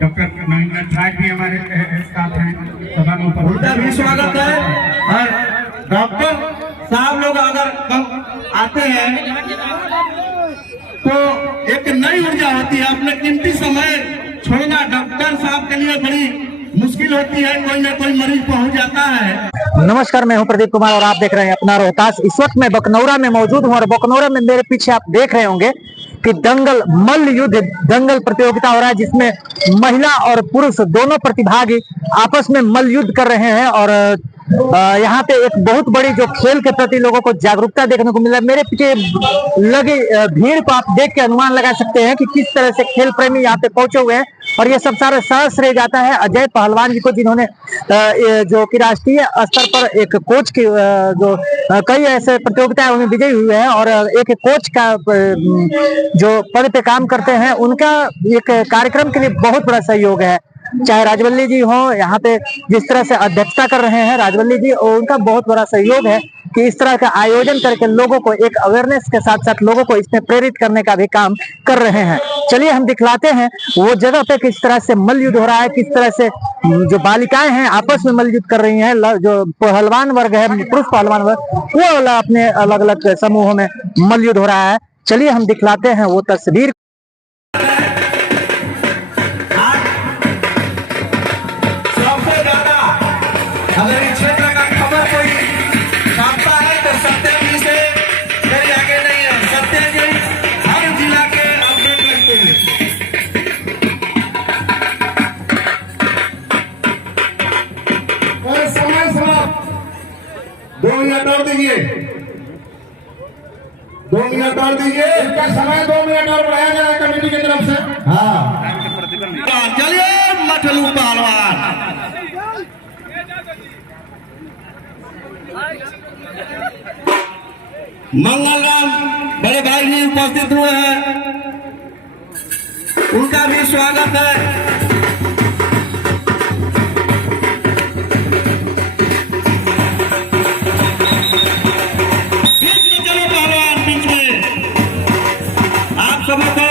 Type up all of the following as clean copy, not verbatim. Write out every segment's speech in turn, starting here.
Doctor Narendra trike भी हमारे साथ हैं सभा में, उनका भी स्वागत है। और डॉक्टर साहब लोग अगर आते हैं तो एक नई ऊर्जा होती है। अपने कीमती समय छोड़ना डॉक्टर साहब के लिए बड़ी मुश्किल होती है, कोई ना कोई मरीज पहुंच जाता है। नमस्कार, मैं हूं प्रदीप कुमार और आप देख रहे हैं अपना रोहतास। इस वक्त मैं बकनौरा में मौजूद हूं और बकनौरा में मेरे पीछे आप देख रहे होंगे कि दंगल मल्ल युद्ध दंगल प्रतियोगिता हो रहा है, जिसमें महिला और पुरुष दोनों प्रतिभागी आपस में मल्ल युद्ध कर रहे हैं। और यहाँ पे एक बहुत बड़ी जो खेल के प्रति लोगों को जागरूकता देखने को मिला है। मेरे पीछे लगे भीड़ को आप देख के अनुमान लगा सकते हैं कि किस तरह से खेल प्रेमी यहाँ पे पहुंचे हुए हैं। और ये सब सारा साहस श्रेय जाता है अजय पहलवान जी को, जिन्होंने जो कि राष्ट्रीय स्तर पर एक कोच की जो कई ऐसे प्रतियोगिताएं उनमें विजयी हुए हैं और एक कोच का जो पद पे काम करते हैं, उनका एक कार्यक्रम के लिए बहुत बड़ा सहयोग है। चाहे राजवल्ली जी हो यहाँ पे जिस तरह से अध्यक्षता कर रहे हैं राजवल्ली जी, और उनका बहुत बड़ा सहयोग है कि इस तरह का आयोजन करके लोगों को एक अवेयरनेस के साथ साथ लोगों को इसमें प्रेरित करने का भी काम कर रहे हैं। चलिए हम दिखलाते हैं वो जगह पे किस तरह से मल्ल युद्ध हो रहा है, किस तरह से जो बालिकाएं हैं आपस में मल्ल युद्ध कर रही हैं। जो पहलवान वर्ग है, पुरुष पहलवान वर्ग, वो अपने अलग अलग समूहों में मल्ल युद्ध हो रहा है। चलिए हम दिखलाते हैं वो तस्वीर। अगर इस क्षेत्र का खबर कोई छापता है तो सत्यम जी से मेरे आगे नहीं है। सत्यम जी हर जिला के अपडेट रखते हैं। समय समाप्त, 2 मिनट और दीजिए, 2 मिनट और दीजिए। इसका समय 2 मिनट और बढ़ाया जाए कमेटी की तरफ से। हाँ चलिए मठलू पहलवान मंगलराम बड़े भाई भी उपस्थित हुए हैं, उनका भी स्वागत है। बीच में चलो पहलवान, बीच में आप सबों को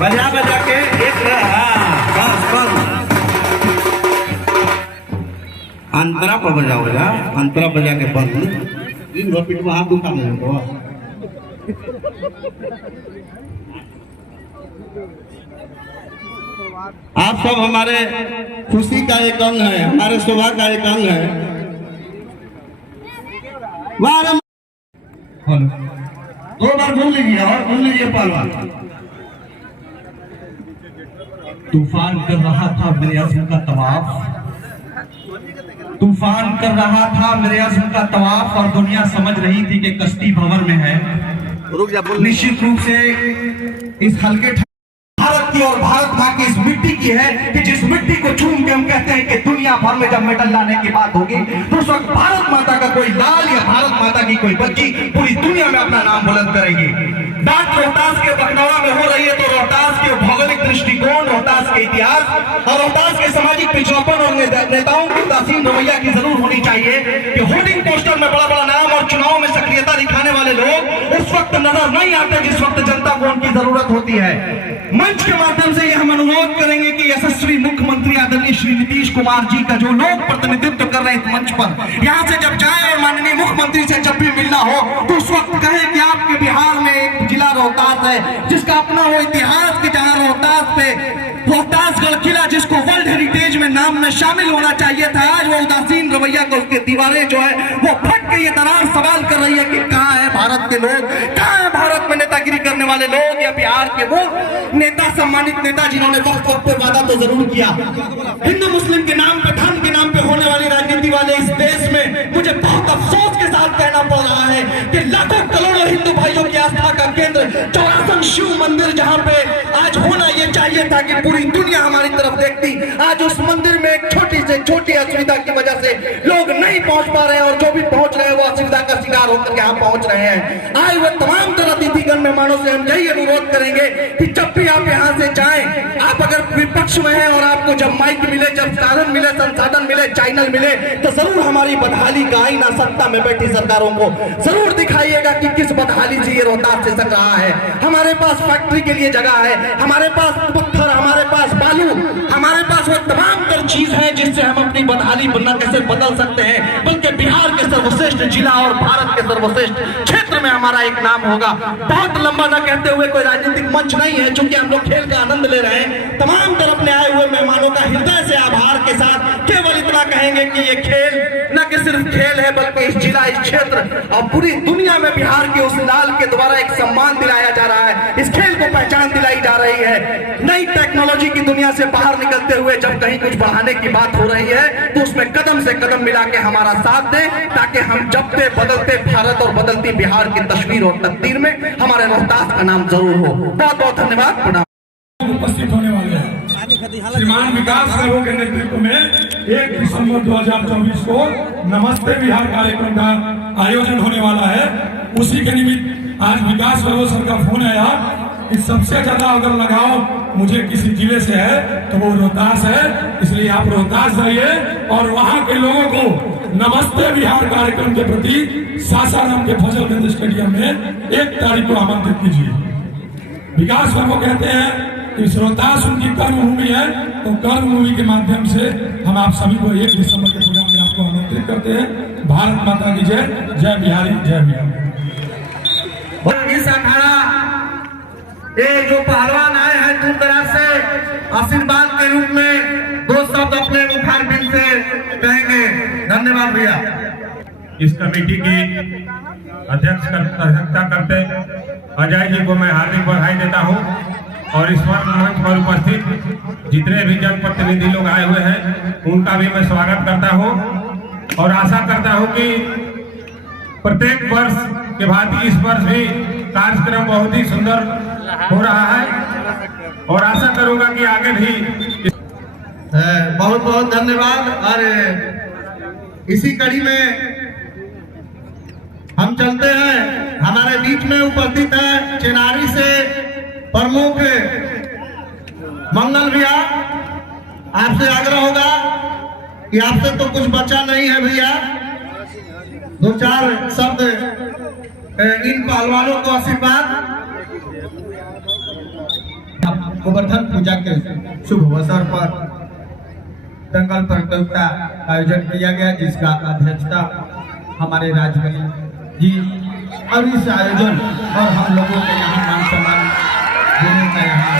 बजा बजा के एक अंतरा पर बजाओगा, अंतरा बजा के बंद इन रॉकेट में हाथ दुखा नहीं होगा। आप सब हमारे खुशी का एक अंग है, हमारे शोभा का एक अंग है। दो बार घूम लीजिए और घूम लीजिए पहलवान। तूफान कर रहा था मेरे अज़्म का तवाफ, तूफान कर रहा था मेरे अज़्म का तवाफ, और दुनिया समझ रही थी कि कश्ती भंवर में है। निश्चित रूप से इस हल्के भारत की और भारत माँ की इस मिट्टी की है कि जिस मिट्टी को छूम के हम कहते हैं कि दुनिया भर में जब मेडल लाने की बात होगी तो उस वक्त भारत माता का कोई लाल या भारत माता की कोई बच्ची पूरी दुनिया में अपना नाम बुलंद करेगी। बात रोहतास के बकनौरा में हो रही है तो रोहतास के भौगोलिक दृष्टिकोण, रोहतास के इतिहास और रोहतास के सामाजिक पिछड़ापन और नेताओं की उदासीन रवैया की जरूर होनी चाहिए कि होर्डिंग पोस्टर में बड़ा बड़ा नाम और चुनाव में सक्रियता दिखाने वाले लोग उस वक्त नजर नहीं आते जिस वक्त जनता को उनकी जरूरत होती है। मंच के माध्यम से हम अनुरोध करेंगे कि यशस्वी मुख्यमंत्री आदरणीय श्री नीतीश कुमार जी का जो लोग प्रतिनिधित्व कर रहे हैं मंच पर, यहाँ से जब जाए और माननीय मुख्यमंत्री से जब भी मिलना हो तो उस वक्त कहे कि आपके बिहार में एक जिला रोहतास है जिसका अपना वो इतिहास की, जहाँ रोहतास पे रोहतासगढ़ किला जिसको वर्ल्ड हेरिटेज में नाम में शामिल होना चाहिए था, आज वो उदासीन रवैया को उसके दीवारें जो है वो फट के ये दरार सवाल कर रही है कि कहाँ है भारत के लोग, कहाँ है भारत में नेतागिरी करने वाले लोग, या बिहार के वो नेता, सम्मानित नेता जिन्होंने वक्त वक्त पे वादा तो जरूर किया। हिंदू मुस्लिम के नाम पे, धर्म के नाम पे होने वाली राजनीति वाले इस देश में मुझे बहुत अफसोस के साथ कहना पड़ रहा है कि लाखों करोड़ों हिंदू भाइयों की आस्था का केंद्र 84 शिव मंदिर जहाँ पे आज होना ये चाहिए था कि पूरी दुनिया हमारी तरफ देखती, आज उस मंदिर में एक छोटी से छोटी असुविधा की वजह से लोग नहीं पहुंच पा रहे हैं और जो भी पहुंच रहे हैं वो असुविधा का शिकार होकर यहाँ पहुंच रहे हैं। आए हुए तमाम तरह अतिथिगण मेहमानों से हम यही अनुरोध करेंगे कि जब भी आप यहाँ से जाएं, आप अगर विपक्ष पक्ष में हैं और आपको जब माइक मिले, जब साधन मिले, संसाधन मिले, चैनल मिले, तो जरूर हमारी बदहाली का आईना सत्ता में बैठी सरकारों को जरूर दिखाइएगा कि किस बदहाली से ये रोहतास से सक रहा है। हमारे पास फैक्ट्री के लिए जगह है, हमारे पास पत्थर, हमारे पास बालू, हमारे पास वो तमाम तर चीज है जिससे हम अपनी बदहाली न कैसे बदल सकते हैं, बल्कि बिहार के सर्वश्रेष्ठ जिला और भारत के सर्वश्रेष्ठ क्षेत्र में हमारा एक नाम होगा। बहुत लंबा न कहते हुए, कोई राजनीतिक मंच नहीं है, चूंकि हम लोग खेल का आनंद ले रहे हैं। तमाम तरफ में आए हुए मेहमानों का हृदय से आभार के साथ केवल इतना कहेंगे कि ये खेल न कि सिर्फ खेल है, बल्कि इस जिला, इस क्षेत्र और पूरी दुनिया में बिहार के उस लाल के द्वारा एक सम्मान दिलाया जा रहा है। इस खेल को पहचान दिलाई जा रही है। नई टेक्नोलॉजी की दुनिया से बाहर निकलते हुए जब कहीं कुछ बढ़ाने की बात हो रही है तो उसमें कदम से कदम मिला के हमारा साथ दें, ताकि हम जबते बदलते भारत और बदलती बिहार की तस्वीर और तकदीर में हमारे रोहतास का नाम जरूर हो। बहुत बहुत धन्यवाद। प्रणाम। उपस्थित होने वाले हैं श्रीमान विकास साहब के नेतृत्व में 1 दिसंबर 2024 को नमस्ते बिहार कार्यक्रम का आयोजन होने वाला है। उसी के निमित्त आज विकास बाबू सर का फोन आया कि सबसे ज्यादा अगर लगाव मुझे किसी जिले से है तो वो रोहतास है, इसलिए आप रोहतास जाइए और वहां के लोगों को नमस्ते बिहार कार्यक्रम के प्रति सासाराम के फजलगंज स्टेडियम में 1 तारीख को आमंत्रित कीजिए। विकास बाबू कहते हैं कि रोहतास उनकी कर्मभूमि है, तो कर्मभूमि के माध्यम से हम आप सभी को 1 दिसंबर के प्रोग्राम में आपको आमंत्रित करते हैं। भारत माता की जय, जय बिहारी, जय बिहार। इस अखाड़ा ये जो पहलवान आए हैं दूर दराज से, आशीर्वाद के रूप में 2 शब्द अपने मुखारबिंद से कहेंगे। धन्यवाद भैया। इस कमेटी की अध्यक्षता करते अजय जी को मैं हार्दिक बधाई देता हूं और इस वक्त मंच पर उपस्थित जितने भी जनप्रतिनिधि लोग आए हुए हैं उनका भी मैं स्वागत करता हूं और आशा करता हूं कि प्रत्येक वर्ष के भांति इस वर्ष भी कार्यक्रम बहुत ही सुंदर हो रहा है और आशा करूंगा कि आगे भी। बहुत बहुत धन्यवाद। और इसी कड़ी में हम चलते हैं। हमारे बीच में उपस्थित है चेनारी से प्रमुख मंगल भैया। आपसे आग्रह होगा कि आपसे तो कुछ बचा नहीं है भैया, 2-4 शब्द इन पहलवानों को आशीर्वाद। गोवर्धन पूजा के शुभ अवसर पर दंगल प्रतियोगिता आयोजन किया गया, जिसका अध्यक्षता हमारे राजमणि जी और इस आयोजन और हम लोगों के यहाँ मान सम्मान देने का यहाँ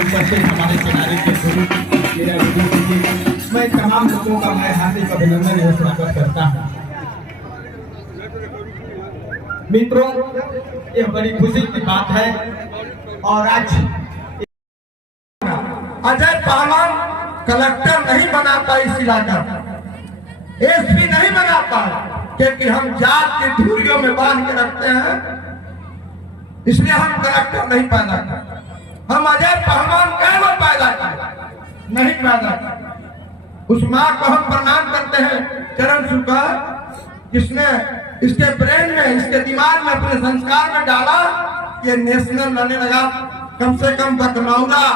उपस्थित हमारे किनारे के मैं तमाम लोगों का मैं हार्दिक अभिनंदन एवं स्वागत करता हूँ। मित्रों, ये बड़ी खुशी की बात है और आज अजय पहलवान कलेक्टर नहीं बना पाए इस इलाका, एसपी नहीं बना पाए, क्योंकि हम जात के धूरियों में बांध के रखते हैं, इसलिए हम कलेक्टर नहीं पैदा करते। हम अजय पहलवान कैसे पैदा कर नहीं पैदा कर। उस माँ को हम प्रणाम करते हैं चरण छूकर, जिसने इसके ब्रेन में, इसके दिमाग में, अपने संस्कार में डाला कि नेशनल लड़ने लगा। कम से कम बकनौरा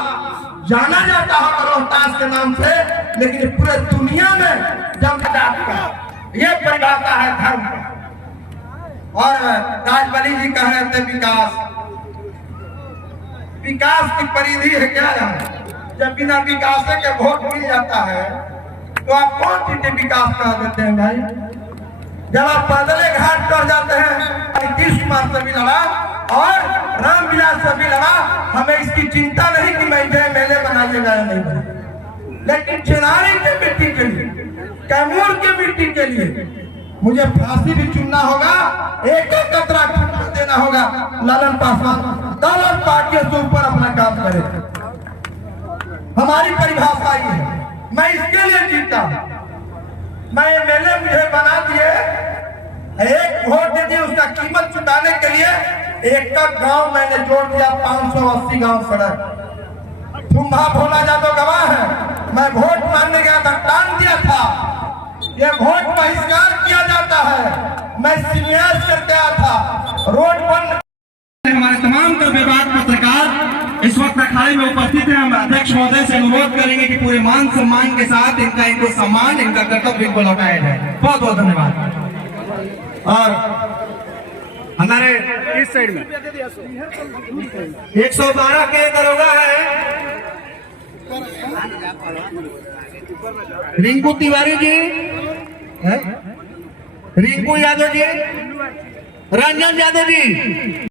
जाना जाता है रोहतास के नाम से, लेकिन पूरे दुनिया में जमदार का ये परिभाषा है धर्म का। और राजबली जी कह रहे थे विकास की परिधि है क्या है? जब बिना विकास के वोट मिल जाता है तो आप कौन चीजें विकास कर देते हैं भाई? जब आप पैदले घाट कर जाते हैं, नीतीश कुमार से भी लड़ा और रामविलास से भी लड़ा, हमें इसकी चिंता नहीं कि मैं जय मेले बनाइएगा या नहीं बनाइएगा, लेकिन चेनारी की मिट्टी के लिए, कैमूर की मिट्टी के लिए मुझे फांसी भी चुनना होगा, एक एक कतरा देना होगा। लालन पासवान दलन पार्टियों से ऊपर अपना काम करे, हमारी परिभाषा ये है। मैं इसके लिए जीता हूं। मैं एमएलए मुझे बना दिए, एक वोट दे दिए, उसका कीमत चुकाने के लिए एक का गांव मैंने जोड़ दिया, 580 गांव सड़क। तुम्हा भोला जादव गवाह है, मैं वोट मांगने गया था, टान दिया था। ये वोट बहिष्कार किया जाता है। मैं सीनियर्स करके आया था, रोड बंद। हमारे तमाम तर्जबात पत्रकार इस वक्त अखाड़े में उपस्थित हैं। हम अध्यक्ष महोदय से अनुरोध करेंगे कि पूरे मान सम्मान के साथ इनको सम्मान, इनका कर्तव्य इनको लौटाया जाए। बहुत बहुत धन्यवाद। और हमारे इस साइड में 112 के दरोगा है रिंकू तिवारी जी, रिंकू यादव जी, रंजन यादव जी।